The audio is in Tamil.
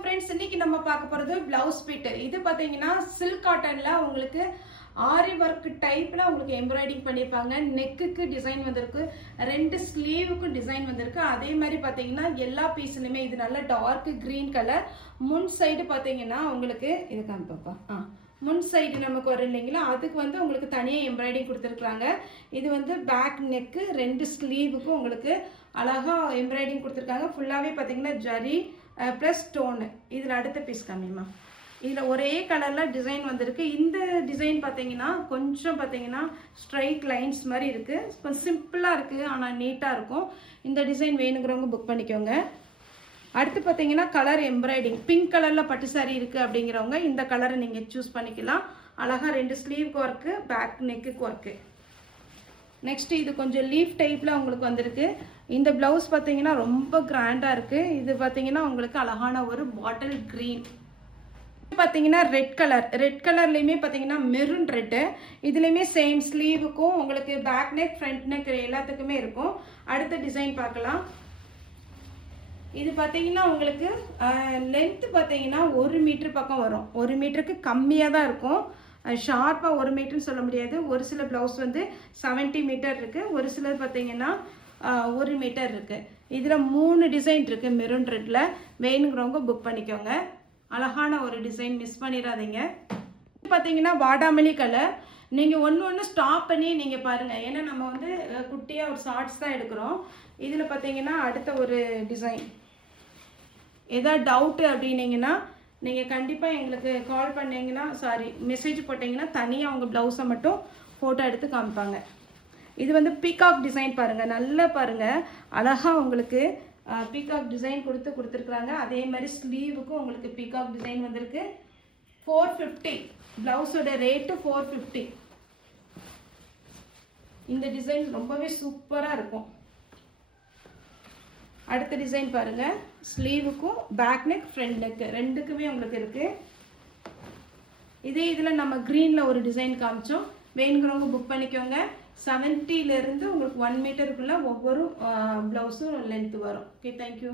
ஃப்ரெண்ட்ஸ், இன்னைக்கு நம்ம பார்க்க போகிறது ப்ளவுஸ் பிட். இது பார்த்தீங்கன்னா சில்க் காட்டனில் உங்களுக்கு ஆரி ஒர்க் டைப்பில் உங்களுக்கு எம்ப்ராய்டிங் பண்ணியிருப்பாங்க. நெக்குக்கு டிசைன் வந்திருக்கு, ரெண்டு ஸ்லீவுக்கும் டிசைன் வந்திருக்கு. அதே மாதிரி பார்த்தீங்கன்னா எல்லா பீஸ்லையுமே இது நல்ல டார்க் க்ரீன் கலர். முன் சைடு பார்த்தீங்கன்னா உங்களுக்கு இது காமிப்பா முன் சைடு நமக்கு வரும் இல்லைங்களா, அதுக்கு வந்து உங்களுக்கு தனியாக எம்ப்ராய்டிங் கொடுத்துருக்குறாங்க. இது வந்து பேக் நெக்கு, ரெண்டு ஸ்லீவுக்கும் உங்களுக்கு அழகாக எம்ப்ராய்டிங் கொடுத்துருக்காங்க. ஃபுல்லாகவே பார்த்தீங்கன்னா ஜரி ப்ளஸ் ஸ்டோனு. இதில் அடுத்த பீஸ் காமிமா. இதில் ஒரே கலரில் டிசைன் வந்திருக்கு. இந்த டிசைன் பார்த்தீங்கன்னா கொஞ்சம் பார்த்தீங்கன்னா ஸ்ட்ரைட் லைன்ஸ் மாதிரி இருக்குது. கொஞ்சம் சிம்பிளாக இருக்குது, ஆனால் நீட்டாக இருக்கும். இந்த டிசைன் வேணுங்கிறவங்க புக் பண்ணிக்கோங்க. அடுத்து பார்த்தீங்கன்னா கலர் எம்ப்ராய்டிங் பிங்க் கலரில் பட்டு சாரி இருக்குது அப்படிங்கிறவங்க இந்த கலரை நீங்கள் சூஸ் பண்ணிக்கலாம். அழகாக ரெண்டு ஸ்லீவுக்கு ஒர்க்கு, பேக் நெக்குக்கு ஒர்க்கு. நெக்ஸ்ட் இது கொஞ்சம் லீஃப் டைப்பில் உங்களுக்கு வந்திருக்கு. இந்த ப்ளவுஸ் பார்த்தீங்கன்னா ரொம்ப கிராண்டாக இருக்குது. இது பார்த்தீங்கன்னா உங்களுக்கு அழகான ஒரு பாட்டில் க்ரீன். பார்த்தீங்கன்னா ரெட் கலர்லேயுமே பார்த்தீங்கன்னா மெரூன் ரெட்டு. இதுலேயுமே சேம் ஸ்லீவுக்கும் உங்களுக்கு பேக் நெக் ஃப்ரண்ட் நெக் எல்லாத்துக்குமே இருக்கும். அடுத்த டிசைன் பார்க்கலாம். இது பார்த்தீங்கன்னா உங்களுக்கு லென்த்து பார்த்தீங்கன்னா 1 மீட்டர் பக்கம் வரும். 1 மீட்டருக்கு கம்மியாக தான் இருக்கும். ஷார்ப்பாக 1 மீட்டர்னு சொல்ல முடியாது. ஒரு சில ப்ளவுஸ் வந்து 70 மீட்டர் இருக்குது, ஒரு சிலர் பார்த்தீங்கன்னா 1 மீட்டர் இருக்குது. இதில் 3 டிசைன் இருக்குது மெரூன் ரெட்டில். வேணுங்கிறவங்க புக் பண்ணிக்கோங்க. அழகான ஒரு டிசைன், மிஸ் பண்ணிடாதீங்க. பார்த்தீங்கன்னா வாடாமல்லி கலர். நீங்கள் ஒன்று ஸ்டாப் பண்ணி நீங்கள் பாருங்கள், ஏன்னா நம்ம வந்து குட்டியாக ஒரு ஷார்ட்ஸ் தான் எடுக்கிறோம். இதில் பார்த்தீங்கன்னா அடுத்த ஒரு டிசைன். ஏதாவது டவுட்டு அப்படின்னீங்கன்னா நீங்கள் கண்டிப்பாக எங்களுக்கு கால் பண்ணிங்கன்னா மெசேஜ் போட்டிங்கன்னா தனியாக அவங்க ப்ளவுஸை மட்டும் ஃபோட்டோ எடுத்து காமிப்பாங்க. இது வந்து பீகாக் டிசைன் பாருங்கள், நல்லா பாருங்கள், அழகாக உங்களுக்கு பீகாக் டிசைன் கொடுத்துருக்குறாங்க. அதே மாதிரி ஸ்லீவுக்கும் உங்களுக்கு பீகாக் டிசைன் வந்திருக்கு. 450 ப்ளவுஸோட ரேட்டு 450. இந்த டிசைன் ரொம்பவே சூப்பராக இருக்கும். அடுத்த டிசைன் பாருங்கள், ஸ்லீவுக்கும் பேக் நெக் ஃப்ரண்ட் நெக் ரெண்டுக்குமே உங்களுக்கு இருக்குது. இதே இதில் நம்ம க்ரீனில் ஒரு டிசைன் காமிச்சோம். வேணுங்கிறவங்க புக் பண்ணிக்கோங்க. 70லேருந்து உங்களுக்கு 1 மீட்டருக்குள்ளே ஒவ்வொரு ப்ளவுஸும் லென்த்து வரும். Okay, thank you.